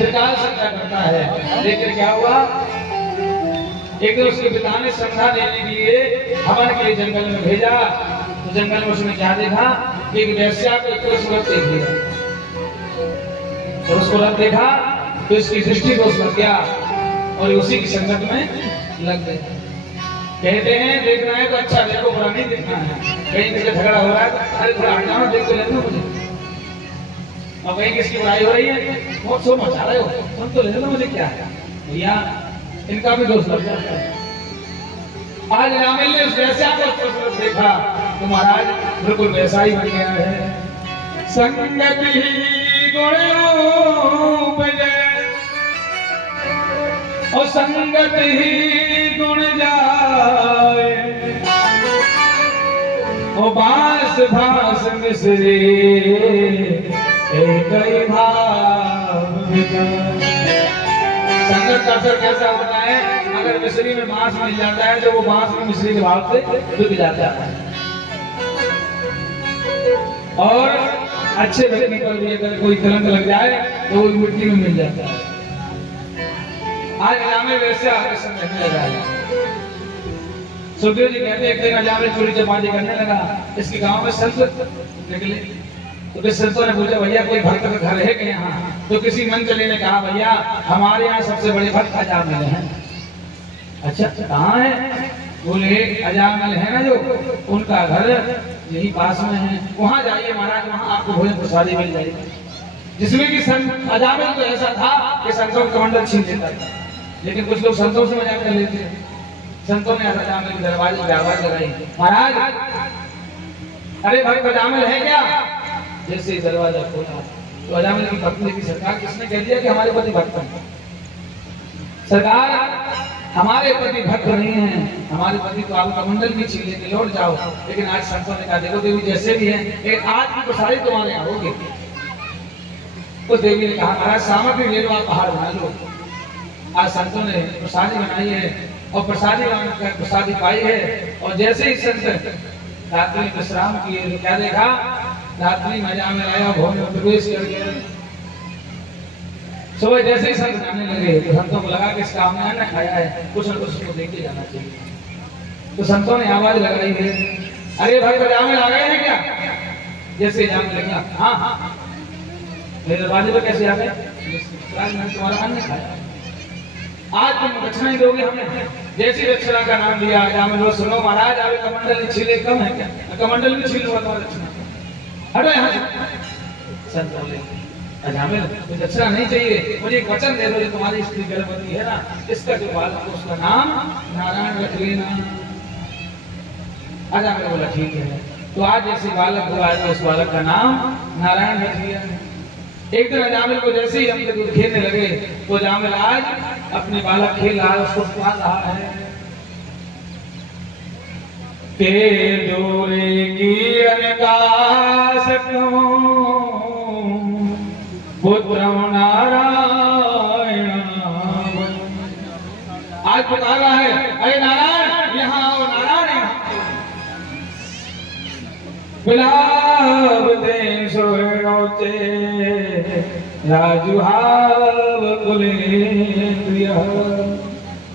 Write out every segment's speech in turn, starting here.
त्रिकाल संध्या करता है। लेकिन क्या हुआ, एक दिन उसके पिता ने संध्या देने के लिए हवन के लिए जंगल में भेजा। तो जंगल में उसने क्या देखा, एक वेश्या को इतना सूरत देख लिया। जब उसको रब देखा तो इसकी दृष्टि दोष लग गया और उसी की संगत में लग गए। कहते हैं देखना है तो अच्छा देखो, बुरा नहीं देखना है। कहीं किसी झगड़ा हो रहा है तो अरे थोड़ा हट जाओ, देख तो लेना मुझे। और कहीं किसकी बुराई हो रही है, बहुत शोर मचा रहे हो, तुम तो ले लो, मुझे क्या है भैया, इनका भी दोष लग जाता है। आज रामेल ने उस वैसा को देखा तो महाराज बिल्कुल वैसा ही बन गया है। संगत ही गुण रूप जय और संगत ही गुण जाए, ओ बास भास मिश्री एक ही भाव विचार। संगत का असर कैसा होता है, अगर मिश्री में बांस मिल जाता है तो वो बांस में मिश्री के भाव से डूब जाता है। और अच्छे व्यक्ति पर भी अगर कोई कलंक लग जाए तो वो मिट्टी में मिल जाता है। आज रामे वैसे आकर्षण रहने लगा है। सुखदेव जी कहते हैं एक दिन रामे चोरी चपाटी करने लगा। इसके गांव में संत निकले तो किस संतों ने पूछा भैया कोई भक्त का घर है क्या यहाँ? तो किसी मंचले ने कहा भैया हमारे यहाँ सबसे बड़े भक्त अजामिल हैं। अच्छा कहाँ है? बोले अजामिल है ना जो, उनका घर यही पास में है, वहाँ जाइए महाराज, वहाँ आपको भोजन प्रसादी मिल जाएगी। जिसमें कि संत अजामिल तो ऐसा था कि संतों का कमंडल छीन लेता था, लेकिन कुछ लोग संतों से मजाक कर लेते हैं। संतों ने अजामिल के दरवाजे पे आवाज लगाई, महाराज अरे भक्त अजामिल है क्या? जैसे दरवाजा खोला तो अजामिल की पत्नी की सरकार किसने कह दिया कि हमारे पति भक्त हैं। सरकार हमारे पति भक्त नहीं हैं, हमारे पति तो आपका मंडल भी छीन लेके लौट जाओ। लेकिन आज संतों ने कहा देखो देवी जैसे भी हैं, एक आज की प्रसादी तुम्हारे यहाँ होगी। तो देवी ने कहा महाराज सामग्री ले लो, आप पहाड़ बना लो। आज संतों ने प्रसादी बनाई है और प्रसादी पाई है। और जैसे ही संत रात्रि में विश्राम किए क्या देखा, रात्रि मजा में आया, भवन में प्रवेश कर गया। सुबह जैसे ही संत जाने लगे तो संतों को लगा कि इसका हमने अन्न खाया है, कुछ न कुछ उसको देके जाना चाहिए। तो संतों ने आवाज लगाई है, अरे भाई अजामिल आ गए हैं क्या? जैसे अजामिल लगा हाँ हाँ, मेरे दरवाजे पे कैसे आ गए? मैंने तुम्हारा अन्न खाया, आज तुम दक्षिणा ही दोगे हमें। जैसी दक्षिणा का नाम लिया अजामिल, वो सुनो महाराज आप कमंडल छीले कम है क्या? कमंडल भी छीन लूंगा तुम्हारा दक्षिणा, हटो यहाँ से। संत बोले अजामिल मुझे दक्षिणा नहीं चाहिए, मुझे एक वचन दे दो, जो तुम्हारी स्त्री गर्भवती है ना, इसका जो बालक है उसका नाम नारायण रख लेना। अजामिल बोला ठीक है। तो आज जैसे बालक हुआ है तो उस बालक का नाम नारायण रख लिया। एक दिन अजामिल को जैसे ही हम दूध खेलने लगे तो अजामिल आज अपने बालक खेल रहा है, उसको पाल रहा है। ते दूरे की अनकाश पुत्र नारायण, आज पुकार रहा है अरे नारायण यहाँ आओ, नारायण गुलाब दे सोते राजुहाव कुले।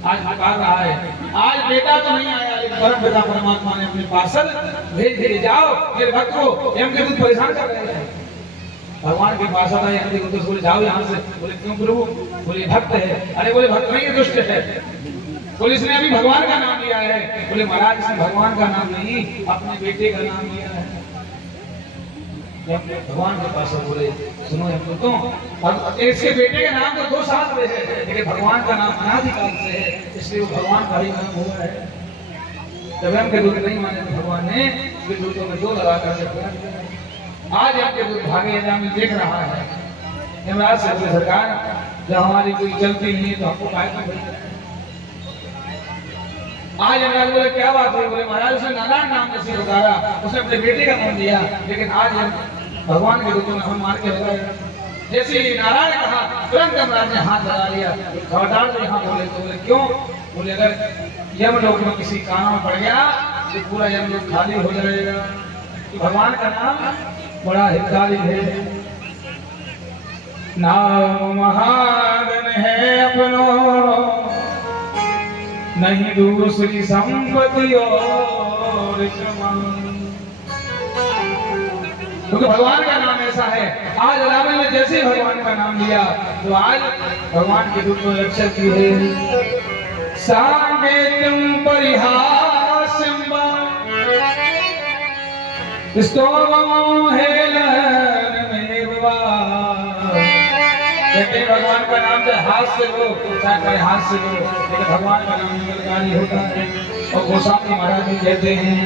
आज पुकार रहा है, आज बेटा तो नहीं आया लेकिन परम पिता परमात्मा ने अपने पार्षद भेज दिए, जाओ मेरे भक्त को यम के दूत परेशान कर रहे हैं। भगवान के पास आता है, बोले जाओ यहाँ से। बोले क्यों प्रभु? बोले भक्त है। अरे बोले भक्त नहीं है, दुष्ट है। बोले इसने अभी भगवान का नाम लिया है। बोले महाराज इसने भगवान का नाम नहीं, अपने बेटे का नाम लिया है। भगवान के पास बोले सुनो हम इसके बेटे के नाम तो 2 साल से है, लेकिन भगवान का नाम अनादिकाल से है, इसलिए वो भगवान का ही नाम हुआ है। जब हम के दूत नहीं माने तो भगवान ने दूतों में 2 लगा कर आज आपके दूत भागे अजामिल देख रहा है। यमराज से बोले सरकार जब हमारी कोई चलती नहीं तो हमको काय पर भेज रहे हैं? आज यमराज बोले क्या बात हुई? बोले महाराज उसने नारायण नाम जैसे उतारा, उसने अपने बेटे का नाम दिया, लेकिन आज भगवान के दूतों ने हम मार के लगाया। जैसे ही नारायण कहा तुरंत यमराज ने हाथ लगा लिया, खबरदार तो यहाँ बोले। तो बोले क्यों? बोले अगर यमलोक में किसी काम में पड़ गया तो पूरा यमलोक खाली हो जाएगा। तो भगवान का नाम बड़ा हितकारी है। नाम महा नहीं दूसरी संपत्ति और क्योंकि भगवान का नाम ऐसा है। आज रावण ने जैसे भगवान का नाम लिया तो आज भगवान के रूप में रक्षा की है। सांगेत्यं परिहास्यं स्तोमो हेलनमेव वा। कहते भगवान का नाम जब हास्य लो तो चाहे हास्य लो, लेकिन भगवान का नाम मंगलकारी होता है। और गोस्वामी महाराज भी कहते हैं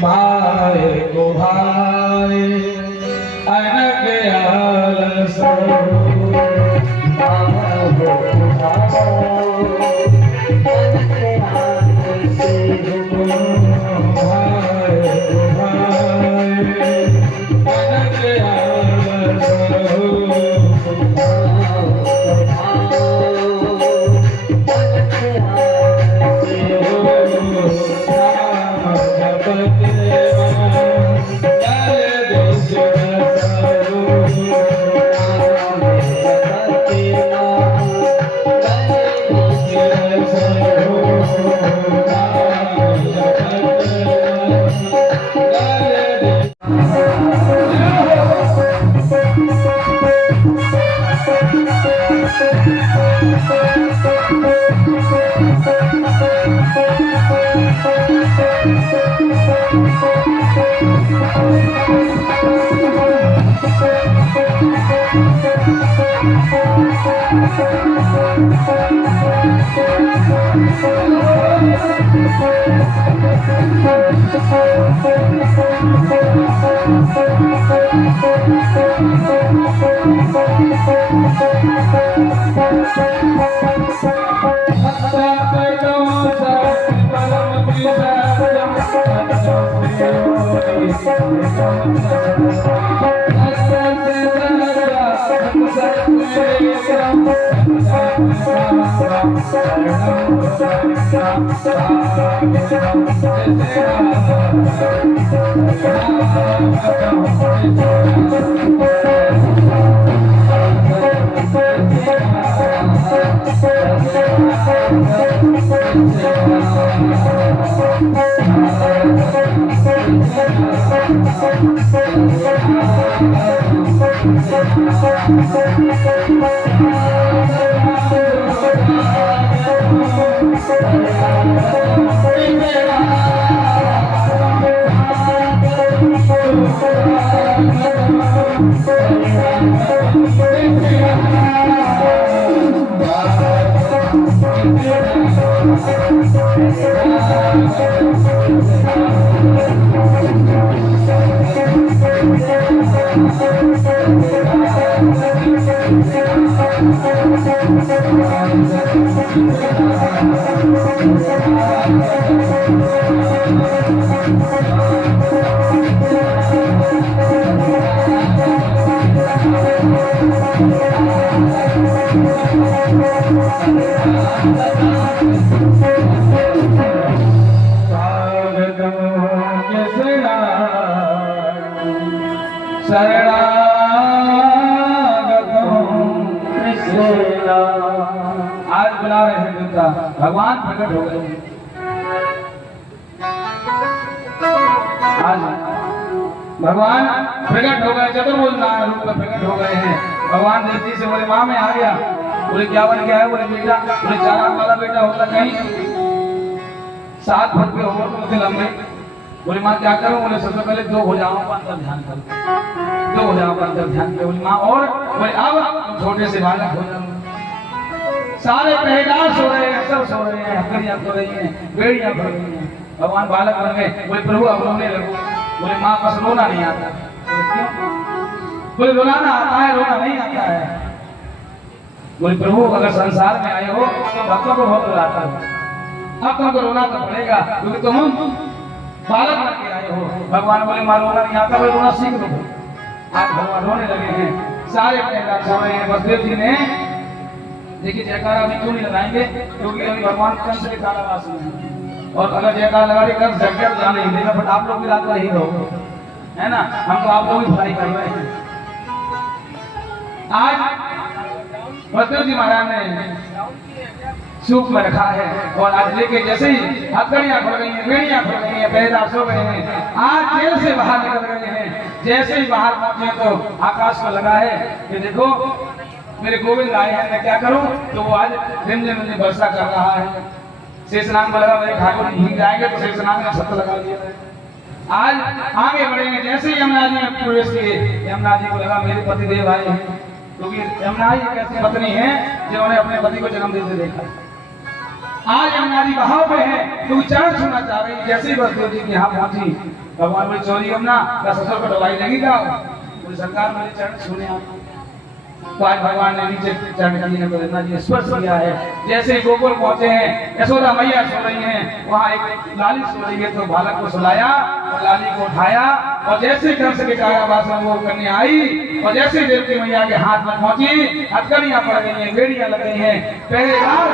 भाई को भाई अनक आलसो आज बुला रहे हैं देवता, भगवान प्रकट हो गए। आज भगवान प्रकट हो गए, चतुर्भुज नारायण रूप में प्रकट हो गए हैं। भगवान देवती से बोले माँ में आ गया। बोले क्या बन गया है? बोले बेटा, बोले 4 आंख वाला बेटा होता कहीं 7 फुट के होगा तो मुझे लंबे। बोले माँ क्या करूं? बोले सबसे पहले 2 भुजाओं का अंतर ध्यान करो, 2 भुजाओं का अंतर ध्यान करो। बोले माँ और? बोले अब छोटे से बालक हो जाऊं। सारे पहरेदार सो रहे हैं, सब सो रहे हैं, हकड़ियां सो रही हैं, बेड़ियां सो रही हैं। भगवान बालक बन गए। बोले प्रभु अब रोने लगो। बोले माँ बस रोना नहीं आता। बोले क्यों? बोले रुलाना आता है, रोना नहीं आता है। बोले प्रभु अगर संसार में आए हो तो भक्तों को बहुत रुलाता हो, अब तुमको रोना तो पड़ेगा क्योंकि तुम बालक बन के आए हो। भगवान बोले माँ रोना नहीं आता, बोले रोना सीख लो। आज भगवान रोने लगे हैं, सारे पहरेदार सो रहे हैं। वसुदेव जी ने देखिए जयकारा अभी क्यों नहीं लगाएंगे? क्योंकि अभी भगवान कंस के कारावास में हैं। और अगर जयकारा लगा के कंस झटके तो जाने ही देगा, बट आप लोग भी रात में ही रहो, है ना? हम तो आप लोग ही भलाई कर रहे हैं। आज वसुदेव जी महाराज ने सूप में रखा है। और आज लेके जैसे ही हथकड़ियां खुल गई हैं, बेड़ियां खुल गई हैं, पहरेदार सो गए हैं, आज जेल से बाहर निकल गए हैं। जैसे ही बाहर पहुंचे तो आकाश को लगा है कि देखो मेरे गोविंद आए हैं, मैं क्या करूं। तो वो आज रिमझिम रिमझिम वर्षा कर रहा है। शेषनाग में लगा, मेरे ठाकुर जी भीग जाएंगे तो शेषनाग ने छत्र लगा दिया है। आज आगे बढ़ेंगे, जैसे ही यमुना जी में प्रवेश किए, यमुना जी को लगा मेरे पति देव आए हैं, क्योंकि यमुना जी एक ऐसी पत्नी है जिन्होंने अपने पति को जन्म देते देखा। आज यमुना जी बहाव पे है, क्योंकि चरण छूना चाह रही। जैसे ही बसदेव जी यहाँ पहुंची, भगवान बोले चोरी यमुना का ससुर को दवाई लगी क्या? बोले सरकार मेरे चरण छूने आप। तो आज भगवान ने नीचे चरण जी ने तो यमुना जी ने स्पर्श किया है। जैसे ही गोकुल पहुंचे हैं, यशोदा मैया सो रही हैं, वहां एक लाली सो रही है, तो बालक को सुलाया और लाली को उठाया। और जैसे कंस के कारावास में वो कन्या आई और जैसे देवकी मैया के हाथ में पहुंची, हथकड़ियां पड़ गई हैं, बेड़ियां लग गई हैं, पहरेदार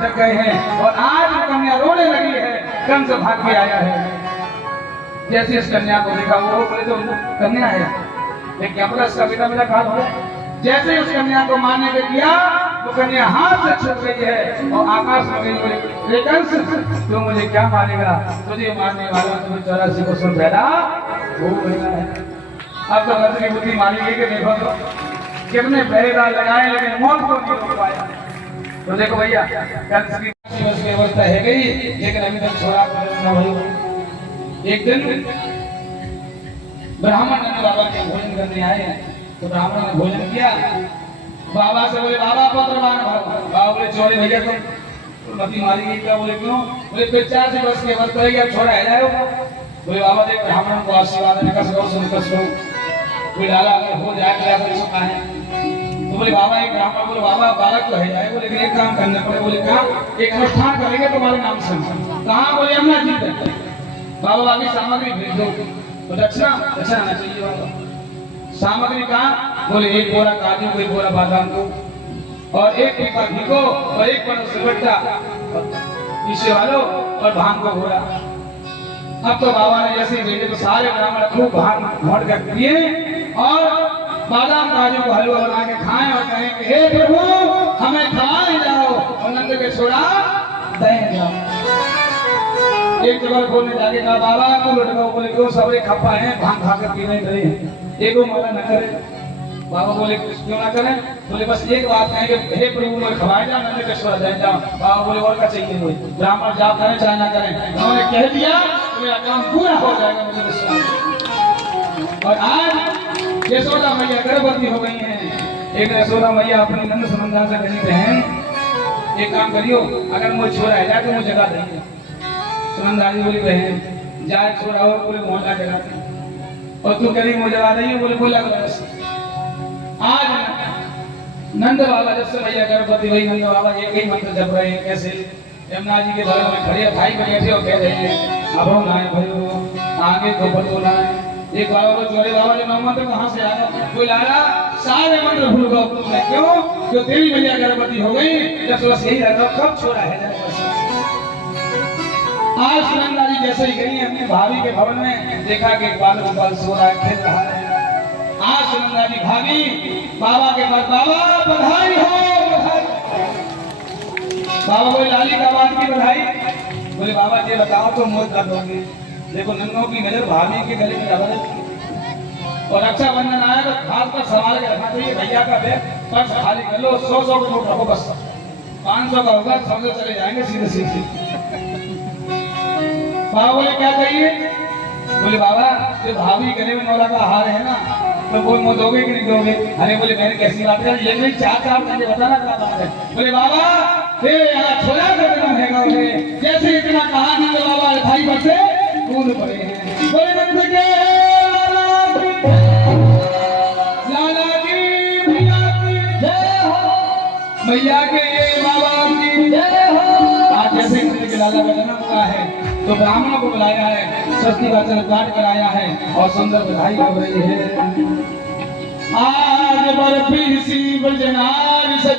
जग गए हैं। और आज वो कन्या रोने लगी है, कंस भाग के आया है। जैसे इस कन्या को देखा, वो बोले तो कन्या है, लेकिन क्या पता इसका बेटा मेरा काल हो। जैसे उस कन्या को मारने के किया, वो कन्या हाथ से छूट गई है और आकाश में गई। बोले कंस तो मुझे क्या मारेगा? तुझे मारने वाला तुम्हें 84 को सुन पैदा हो गया है। अब तो कंस की बुद्धि मारी गई कि देखो तो कितने पहरेदार लगाए, लेकिन मौत को नहीं रोक पाया। तो देखो भैया, कंस की बस की अवस्था है गई, लेकिन अभी तक छोड़ा न भाई। एक दिन ब्राह्मण नंद बाबा के भोजन करने आए हैं, तो ब्राह्मण ने भोजन किया। बाबा से बोले बाबा पत्रवान बाबा बोले चोरी भैया तुम मती मारी गई क्या? बोले क्यों? बोले 85 वर्ष की अवस्था है, अब छोड़ा है जाओ। बोले बाबा देख ब्राह्मण को आशीर्वाद निकस लो कोई डाला अगर हो जाए तो सुखा है। तो बोले बाबा एक ब्राह्मण बोले बाबा बालक तो है जाए। बोले एक काम करना पड़े। बोले काम एक अनुष्ठान करेंगे तुम्हारे नाम से। कहाँ? बोले यमुना जी पे। बाबा बाकी सामग्री भेज दो। तो दक्षिणा आना चाहिए बाबा। सामग्री कहाँ? बोले एक बोरा काजू को, एक बोरा बादाम को, और एक पीपा घी को, और एक पनो सिलवट्टा पीछे वालों, और भांग को घोड़ा। अब तो बाबा ने जैसे भेजे तो सारे ब्राह्मण खूब भांग घोट कर पिए और बादाम काजू को हलवा बना के खाएं और कहें कि हे प्रभु हमें खवाए जाओ और नंद के छोड़ा दे जाओ। एक जगह खोलने जाके कहा बाबा को लटकाओ। बोले क्यों? सबरे खप्पा है, भांग खा कर पीने करे, एको माला न करे। बाबा बोले क्यों ना करें? बोले बस एक बात कहेंगे हे प्रभु मैं खवाए जाओ, नंद के छोड़ा दे जाओ। बाबा बोले और क्या चाहिए? मुझे ब्राह्मण जाप करें चाहे ना करें, उन्होंने कह दिया तो मेरा काम पूरा हो जाएगा, मुझे विश्वास। और आज यशोदा मैया गर्भवती हो गई हैं। एक यशोदा मैया अपनी नंद सुनंदा से कही बहन एक काम करियो, अगर मुझे छोड़ा है जाए तो मुझे जगा देंगे। सुनंदा जी बोली बहन जाए छोड़ा और पूरे मोहल्ला जगाते और तू करी मुझे जगा देंगे। बोले बोला आज नंद बाबा जब से मैया गर्भवती हुई, नंद बाबा एक ही मंत्र जप रहे हैं। कैसे? यमुना जी के बगल में खड़े भाई बैठे और कह रहे हैं अब ना है भाई आगे तो पतो ना है। एक बाबा को जोड़े बाबा जो नौ मंत्र कहाँ से आया? कोई लाला सारे मंत्र भूल गए। क्यों? जो तेरी मैया गर्भवती हो गई, जब बस यही रहता कब छोड़ा है जाए। आज सुनंदा जी जैसे ही गई अपनी भाभी के भवन में, देखा कि बालक गोपाल सो रहा है, खेल रहा है। आज सुनंदा जी भागी बाबा के पास, बाबा बधाई हो बधाई। बाबा बोले लाली का बात की बधाई। बोले बाबा ये बताओ तो मौत कर दोगे। देखो नन्नों की नजर भाभी के गले में ज्यादा रहती। और रक्षाबंधन आया तो खास पर संभाल के रखना चाहिए। भैया का बैग पर्स खाली कर लो, 100 का नोट रखो, बस 500 का होगा, 100 चले जाएंगे सीधे सीधे। बाबा बोले क्या चाहिए? बोले बाबा जो भाभी गले में नौला का हार है ना, तो वो मुझे दोगे कि नहीं दोगे? अरे बोले मैंने कैसी बात है, ये नहीं 4 मुझे बताना क्या बात है। बोले बाबा छोड़ा कर देना है। जैसे इतना कहा ना तो बाबा भाई पर से कूद पड़े हैं। बोले नंद के लाला की मैया के बाबा की जय हो। आज जैसे नंद के लाला का जन्म हुआ है तो ब्राह्मणों को बुलाया है, षष्ठी वाचन पाठ कराया है और सुंदर बधाई हो रही है। आज बर्फी सी बजनार